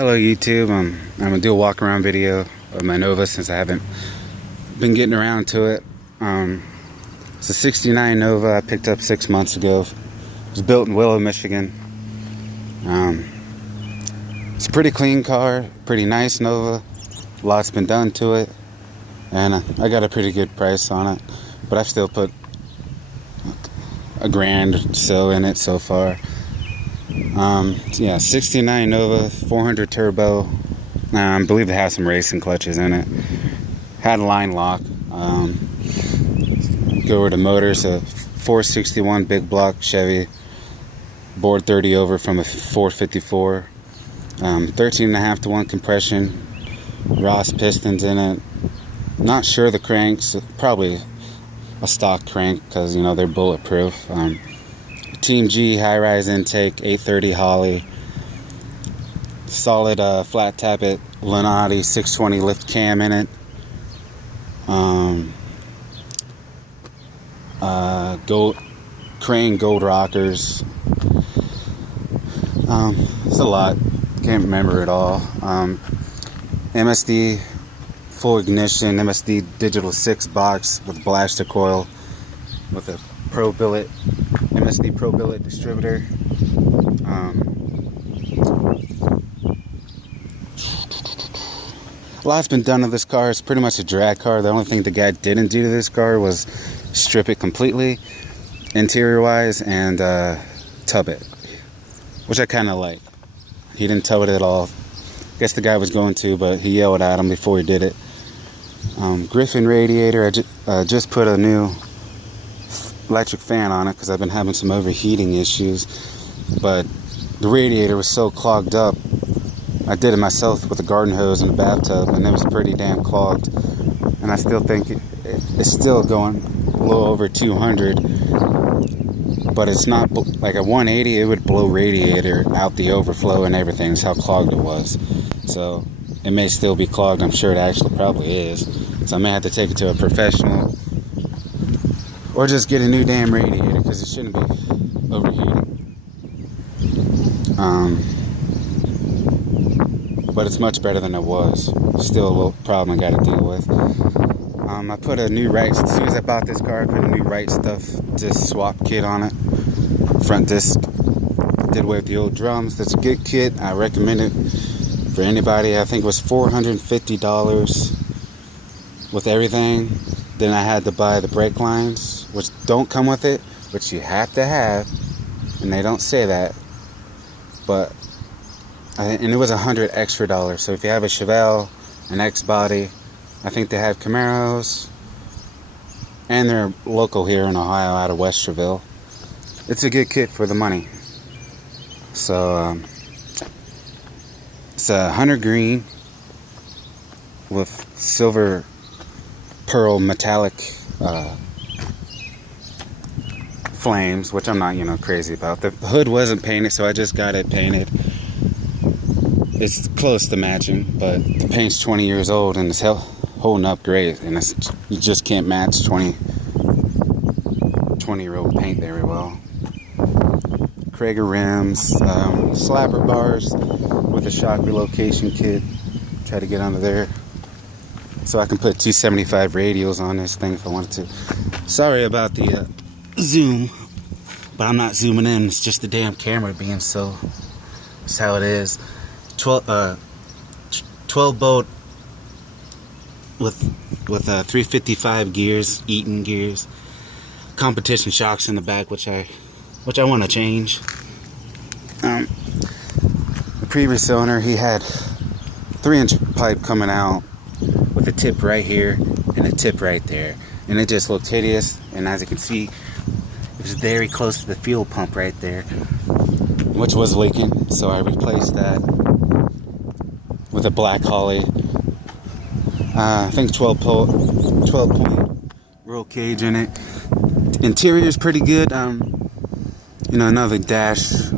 Hello YouTube, I'm gonna do a walk around video of my Nova since I haven't been getting around to it. It's a 69 Nova I picked up 6 months ago. It was built in Willow, Michigan. It's a pretty clean car, pretty nice Nova. A lot's been done to it, and I got a pretty good price on it, but I've still put $1,000 or so in it so far. Yeah, 69 Nova, 400 turbo. I believe it has some racing clutches in it. Had a line lock. Go over to motors, a 461 big block Chevy, bored 30 over from a 454. 13.5 to 1 compression, Ross pistons in it. Not sure the cranks, probably a stock crank because you know they're bulletproof. Team G high-rise intake, 830 Holley, solid flat tappet Lenati 620 lift cam in it. Crane gold rockers. It's a lot. Can't remember it all. MSD full ignition, MSD digital 6 box with blaster coil with a Pro Billet, MSD Pro Billet distributor. A lot's been done to this car. It's pretty much a drag car. The only thing the guy didn't do to this car was strip it completely, interior wise, and tub it, which I kind of like. He didn't tub it at all. Guess the guy was going to, but he yelled at him before he did it. Griffin radiator. I just put a new electric fan on it because I've been having some overheating issues, but the radiator was so clogged up. I did it myself with a garden hose and a bathtub, and it was pretty damn clogged, and I still think it's still going a little over 200, but it's not like a 180. It would blow radiator out the overflow and everything. Is how clogged it was. So it may still be clogged. I'm sure it actually probably is, so I may have to take it to a professional or just get a new damn radiator because it shouldn't be overheating. But it's much better than it was. Still a little problem I got to deal with. I put a new right, as soon as I bought this car, I put a new right stuff disc swap kit on it. Front disc. Did away with the old drums. That's a good kit. I recommend it for anybody. I think it was $450 with everything. Then I had to buy the brake lines, which don't come with it, which you have to have, and they don't say that, but and it was $100 extra. So if you have a Chevelle, an X body, I think they have Camaros, and they're local here in Ohio, out of Westerville. It's a good kit for the money. So it's a hunter green with silver pearl metallic flames, which I'm not crazy about. The hood wasn't painted, so I just got it painted. It's close to matching, but the paint's 20 years old and it's holding up great, and you just can't match 20-year-old paint very well. Krager rims, slapper bars with a shock relocation kit. Try to get under there so I can put 275 radials on this thing if I wanted to. Sorry about the zoom, but I'm not zooming in. It's just the damn camera being so. That's how it is. 12 bolt with 355 gears, Eaton gears. Competition shocks in the back, which I want to change. The previous owner, he had 3-inch pipe coming out with a tip right here and a tip right there, and it just looked hideous. And as you can see, it was very close to the fuel pump right there, which was leaking. So I replaced that with a black Holley. I think 12 point roll cage in it. Interior is pretty good. Another dash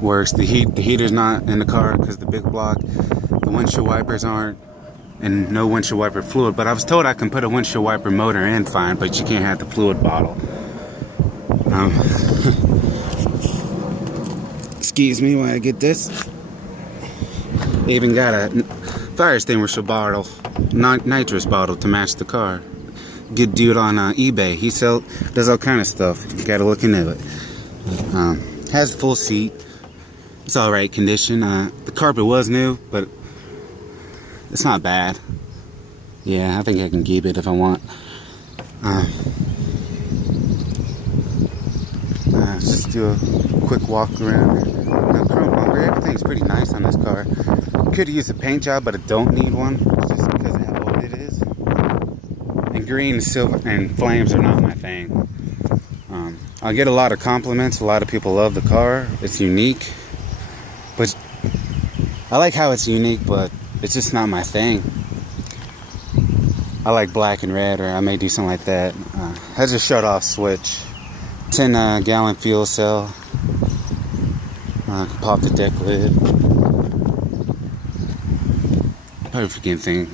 works. The heater's not in the car because the big block. The windshield wipers aren't, and no windshield wiper fluid. But I was told I can put a windshield wiper motor in fine, but you can't have the fluid bottle. Excuse me while I get this. Even got a fire extinguisher bottle, nitrous bottle to match the car. Good dude on eBay. He does all kind of stuff. You gotta look into it. Has a full seat. It's all right condition. The carpet was new, but it's not bad. Yeah, I think I can keep it if I want. Just do a quick walk around. No chrome bumper. Everything's pretty nice on this car. Could use a paint job, but I don't need one just because of how old it is. And green and silver and flames are not my thing. I get a lot of compliments. A lot of people love the car. It's unique, but I like how it's unique, but it's just not my thing. I like black and red, or I may do something like that. Has a shut-off switch. 10-gallon fuel cell. Can pop the deck lid. Perfect thing.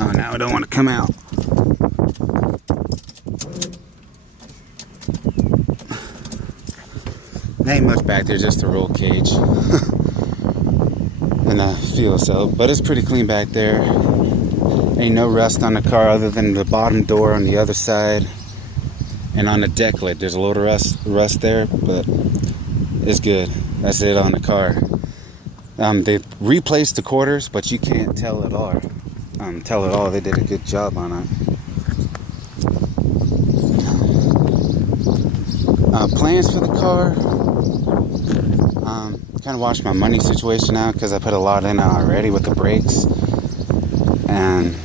Oh, now I don't want to come out. Ain't much back there, just a roll cage and a fuel cell, but it's pretty clean back there. Ain't no rust on the car other than the bottom door on the other side and on the deck lid. There's a little rust there, but it's good. That's it on the car. They replaced the quarters, but you can't tell at all. They did a good job on it. Plans for the car. Kind of watch my money situation out because I put a lot in already with the brakes, and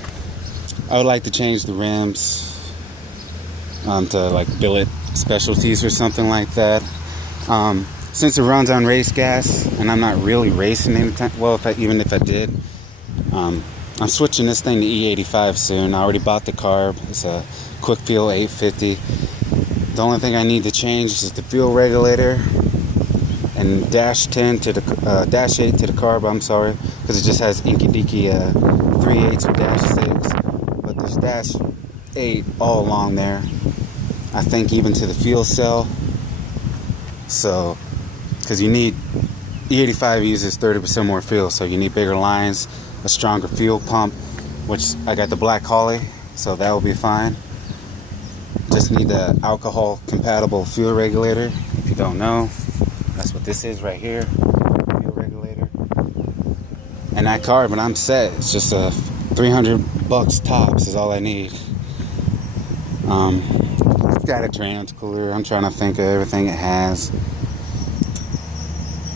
I would like to change the rims to like billet specialties or something like that. Since it runs on race gas and I'm not really racing anytime, well, even if I did, I'm switching this thing to E85 soon. I already bought the carb. It's a quick fuel 850. The only thing I need to change is the fuel regulator and dash 8 to the carb. I'm sorry, because it just has inky dinky 3/8 or dash 6, but there's dash 8 all along there. I think even to the fuel cell. So, because you need E85 uses 30% more fuel, so you need bigger lines, a stronger fuel pump, which I got the Black Holly, so that will be fine. Just need the alcohol compatible fuel regulator. If you don't know, that's what this is right here, fuel regulator. And that carb, and I'm set. It's just a $300 tops is all I need. It's got a trans cooler. I'm trying to think of everything it has.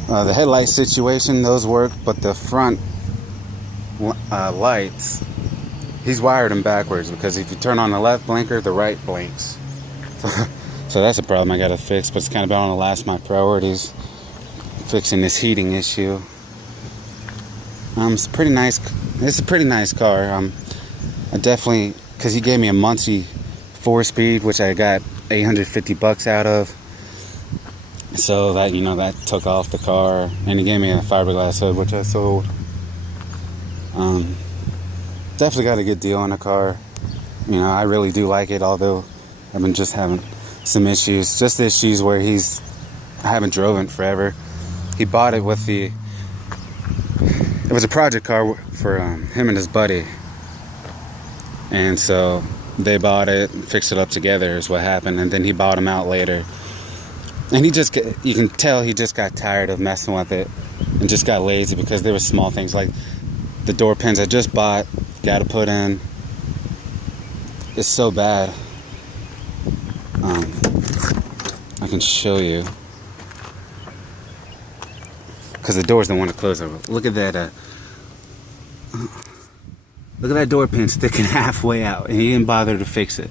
The headlight situation, those work, but the front lights, he's wired them backwards, because if you turn on the left blinker, the right blinks. So that's a problem I gotta fix, but it's kind of been on the last of my priorities, fixing this heating issue. It's a pretty nice car. I definitely, because he gave me a Muncie 4-speed, which I got $850 out of. So that, that took off the car, and he gave me a fiberglass hood, which I sold. Definitely got a good deal on the car. I really do like it, although I've been just having some issues. Just issues where I haven't driven it forever. He bought it with it was a project car for him and his buddy. And so they bought it and fixed it up together is what happened. And then he bought them out later. And you can tell he just got tired of messing with it and just got lazy, because there were small things like the door pins I just bought, got to put in. It's so bad. I can show you, because the doors don't want to close over. Look at that. Look at that door pin sticking halfway out, and he didn't bother to fix it.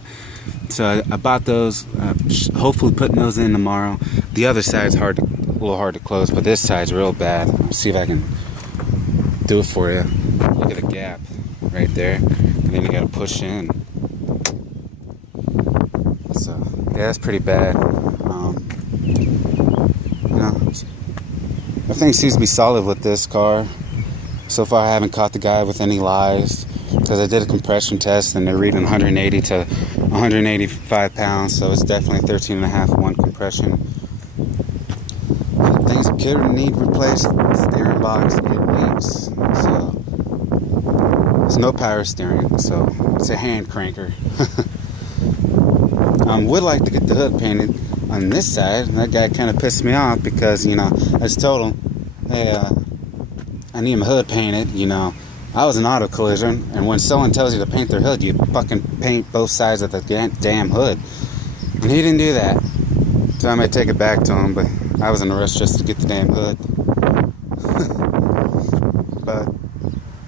So I bought those. Hopefully putting those in tomorrow. The other side's a little hard to close, but this side's real bad. Let's see if I can do it for you. Look at the gap right there, and then you got to push in. So yeah, that's pretty bad. Everything seems to be solid with this car. So far, I haven't caught the guy with any lies, because I did a compression test and they're reading 180 to 185 pounds, so it's definitely 13.5 one compression. Things that could need replaced: steering box, it leaks, so there's no power steering, so it's a hand cranker. Would like to get the hood painted on this side. That guy kind of pissed me off because, I just told him, hey, I need my hood painted. I was an auto collision, and when someone tells you to paint their hood, you fucking paint both sides of the damn hood. And he didn't do that. So I might take it back to him, but I was in a rush just to get the damn hood. But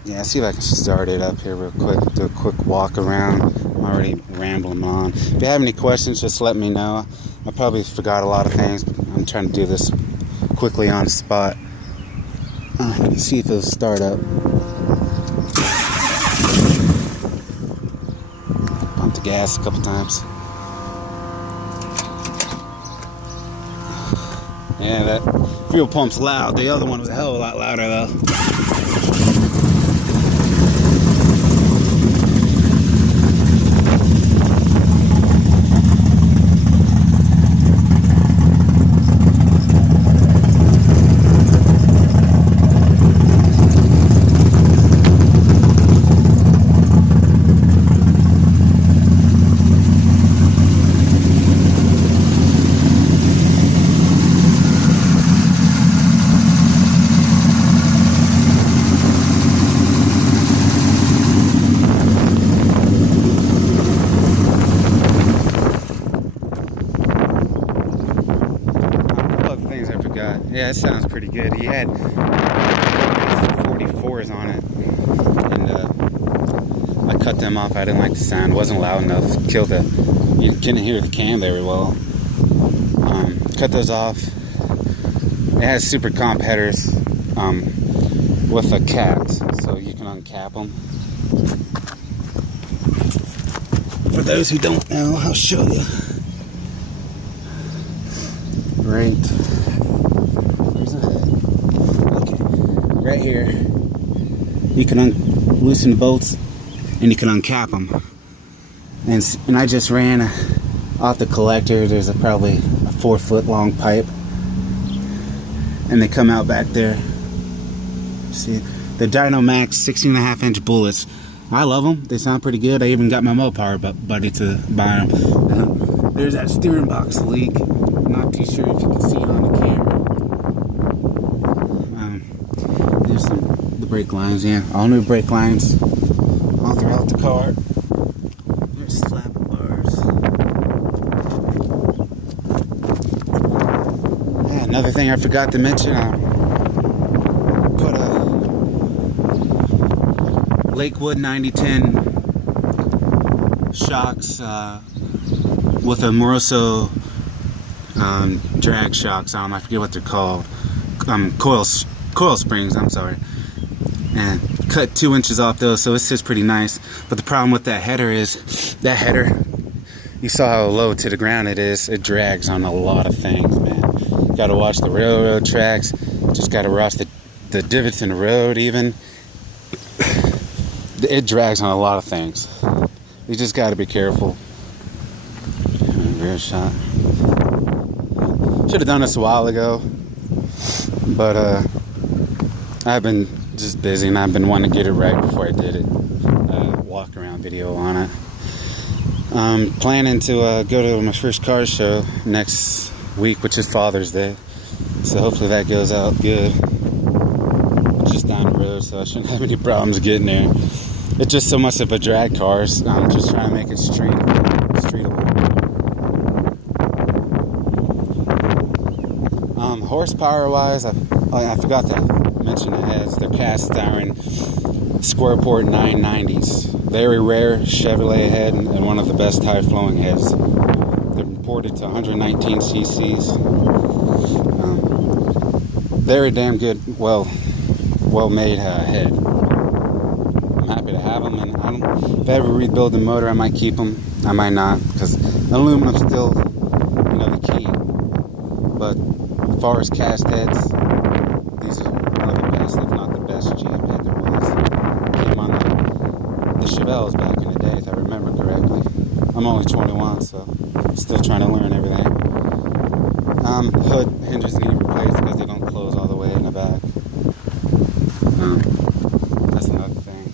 yeah, see if I can start it up here real quick. Do a quick walk around. I'm already rambling on. If you have any questions, just let me know. I probably forgot a lot of things, but I'm trying to do this quickly on the spot. See if it'll start up. Pump the gas a couple times. Yeah, that fuel pump's loud. The other one was a hell of a lot louder though. Yeah, it sounds pretty good. He had 44s on it, and I cut them off. I didn't like the sound; it wasn't loud enough. You couldn't hear the cam very well. Cut those off. It has super comp headers with a cap, so you can uncap them. For those who don't know, I'll show you. Right. Right here, you can loosen the bolts and you can uncap them. And I just ran off the collector. There's probably a 4-foot long pipe, and they come out back there. See, the Dyno Max 16.5 inch bullets. I love them. They sound pretty good. I even got my Mopar buddy to buy them. There's that steering box leak. I'm not too sure if you can see it on the camera. There's the brake lines, yeah. All new brake lines all throughout the car. There's slap bars. Yeah, another thing I forgot to mention, I put a Lakewood 9010 shocks with a Moroso drag shocks on them. I forget what they're called. Coil springs, I'm sorry, and cut 2 inches off those, so it sits pretty nice. But the problem with that header is, you saw how low to the ground it is. It drags on a lot of things, man. Gotta watch the railroad tracks, just gotta watch the divots in the road even. It drags on a lot of things. You just gotta be careful. Rear shot. Should have done this a while ago, but I've been just busy, and I've been wanting to get it right before I did it. Walk around video on it. Planning to go to my first car show next week, which is Father's Day. So hopefully that goes out good. It's just down the road, so I shouldn't have any problems getting there. It's just so much of a drag car, so I'm just trying to make it streetable. Horsepower wise, I forgot to mention it has their cast iron square port 990s. Very rare Chevrolet head and one of the best high flowing heads. They're ported to 119 cc's. Very damn good, well made head. I'm happy to have them, and if I ever rebuild the motor, I might keep them. I might not, because aluminum's still, the key. But as far as cast heads, these are one of the best, if not the best jam head there was. Came on the Chevelles back in the day, if I remember correctly. I'm only 21, so still trying to learn everything. Hood hinges need replaced because they don't close all the way in the back. That's another thing.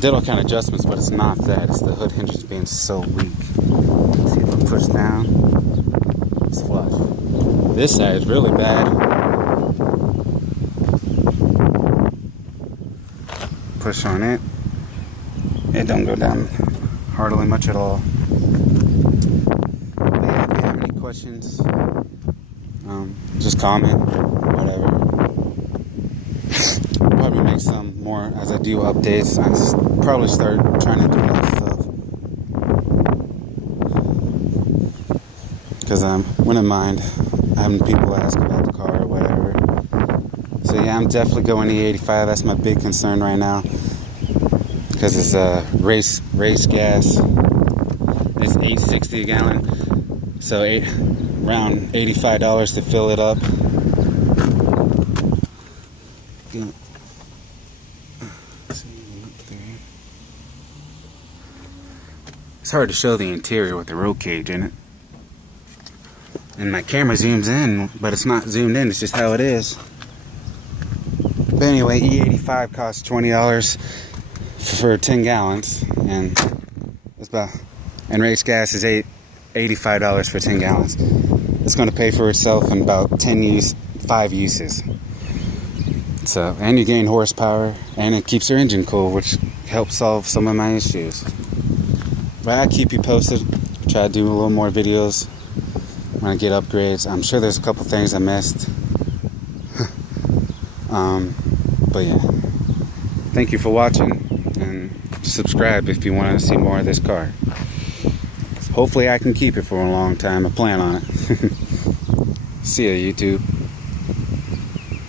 Did all kind of adjustments, but it's not that. It's the hood hinges being so weak. See if I push down, it's flush. This side is really bad. Push on it. It don't go down hardly much at all. But yeah, if you have any questions, just comment, whatever. Probably make some more as I do updates. I probably start trying to do that stuff because I wouldn't mind having people ask about the car or whatever. So yeah, I'm definitely going E85. That's my big concern right now because it's race gas. It's $8.60 a gallon, so around $85 to fill it up. It's hard to show the interior with the roll cage in it. And my camera zooms in, but it's not zoomed in, it's just how it is. But anyway, E85 costs $20 for 10 gallons, and it's about, and race gas is $85 for 10 gallons. It's going to pay for itself in about 5 uses. So, and you gain horsepower, and it keeps your engine cool, which helps solve some of my issues. But I'll keep you posted. Try to do a little more videos when I get upgrades. I'm sure there's a couple things I missed. But yeah. Thank you for watching. And subscribe if you want to see more of this car. Hopefully I can keep it for a long time. I plan on it. See ya, YouTube.